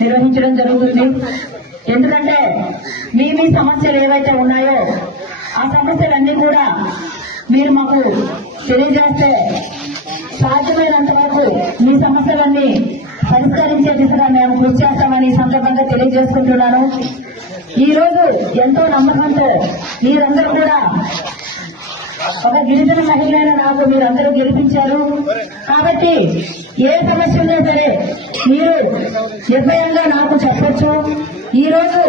నిర్వహించడం జరుగుతుంది. ఎందుకంటే మీ మీ సమస్యలు ఏవైతే ఉన్నాయో ఆ సమస్యలన్నీ కూడా మీరు మాకు తెలియజేస్తే సాధ్యమైనంత వరకు మీ సమస్యలన్నీ పరిష్కరించే దిశగా మేము కృషి చేస్తామని సందర్భంగా తెలియజేసుకుంటున్నాను. ఈ రోజు ఎంతో నమ్మకంతో మీరందరూ కూడా ఒక గిరిజన మహిళైన నాకు మీరందరూ గెలిపించారు. కాబట్టి ఏ సమస్య ఉన్నా సరే మీరు నిర్భయంగా నాకు చెప్పొచ్చు. ఈ రోజు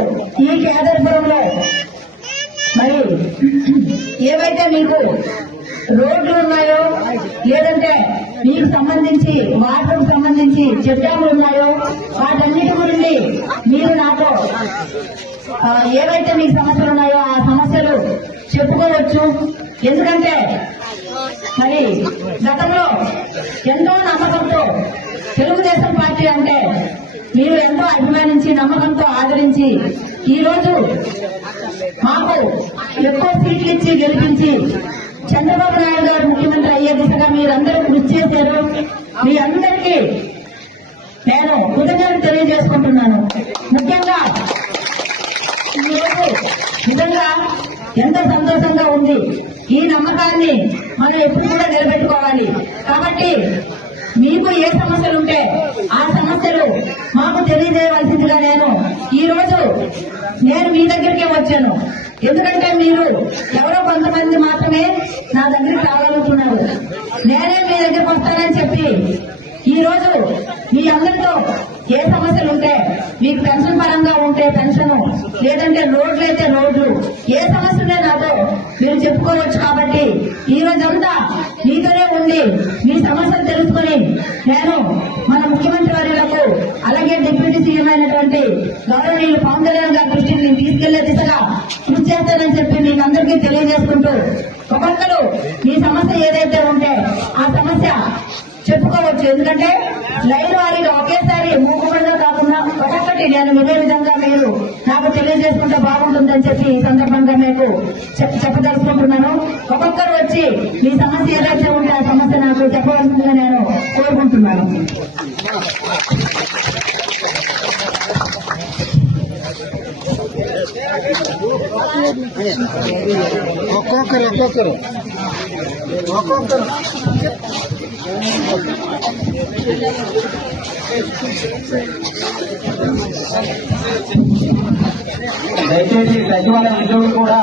ఈ కేదర్పురంలో మరి ఏవైతే మీకు రోడ్లు ఉన్నాయో లేదంటే మీకు సంబంధించి వాటర్కు సంబంధించి చెక్ డ్యాములు ఉన్నాయో వాటన్నిటి గురించి మీరు నాకు ఏవైతే మీకు సమస్యలు ఉన్నాయో ఆ సమస్యలు చెప్పుకోవచ్చు. ఎందుకంటే మరి గతంలో ఎంతో నమ్మకంతో తెలుగుదేశం పార్టీ అంటే మీరు ఎంతో అభిమానించి నమ్మకంతో ఆదరించి ఈ రోజు మాకు ఎక్కువ సీట్లు ఇచ్చి గెలిపించి చంద్రబాబు నాయుడు గారు ముఖ్యమంత్రి అయ్యే దిశగా మీరందరూ కృషి చేశారు. మీ అందరికీ నేను కృతజ్ఞత తెలియజేసుకుంటున్నాను ముఖ్యంగా ఈరోజు నిజంగా ఎంతో సంతోషంగా ఉంది. ఈ నమ్మకాన్ని మనం ఎప్పుడు కూడా నిలబెట్టుకోవాలి. కాబట్టి మీకు ఏ సమస్యలు ఉంటే ఆ సమస్యలు మాకు తెలియజేయవలసిందిగా నేను ఈ రోజు నేను మీ దగ్గరికే వచ్చాను. ఎందుకంటే మీరు ఎవరో కొంతమంది మాత్రమే నా దగ్గరికి రాగలుగుతున్నారు. నేనే మీ దగ్గరకు వస్తానని చెప్పి ఈ రోజు మీ అందరితో ఏ సమస్యలు ఉంటే మీకు పెన్షన్ పరంగా ఉంటే పెన్షన్ లేదంటే రోడ్లు అయితే రోడ్లు కాబట్టి ఈ రోజంతా మీతోనే ఉండి మీ సమస్యలు తెలుసుకుని నేను మన ముఖ్యమంత్రి వర్యులకు అలాగే డిప్యూటీ సీఎం అయినటువంటి గౌరవనీయులు పవన్ కళ్యాణ్ గారి దృష్టిని నేను తీసుకెళ్ళే దిశగా కృషి చేస్తానని చెప్పి మీకు అందరికీ తెలియజేసుకుంటూ ఒక్కొక్కరు మీ సమస్య ఏదైతే ఉంటే ఆ సమస్య చెప్పుకోవచ్చు. ఎందుకంటే లైన్ వారీగా ఒక్కొక్కటి నేను ఇదే విధంగా మీరు నాకు తెలియజేసుకుంటే బాగుంటుందని చెప్పి ఈ సందర్భంగా మీకు చెప్- చెప్పదలుచుకుంటున్నాను. ఒక్కొక్కరు వచ్చి మీ సమస్య ఏదైతే ఉంటే ఆ సమస్య నాకు చెప్పవలసిందిగా నేను కోరుకుంటున్నాను. ఒక్కొక్కరు ఒక్కొక్కరు. ఒక్కొక్కరు. దయచేసి సచివాలయ ఉద్యోగులు కూడా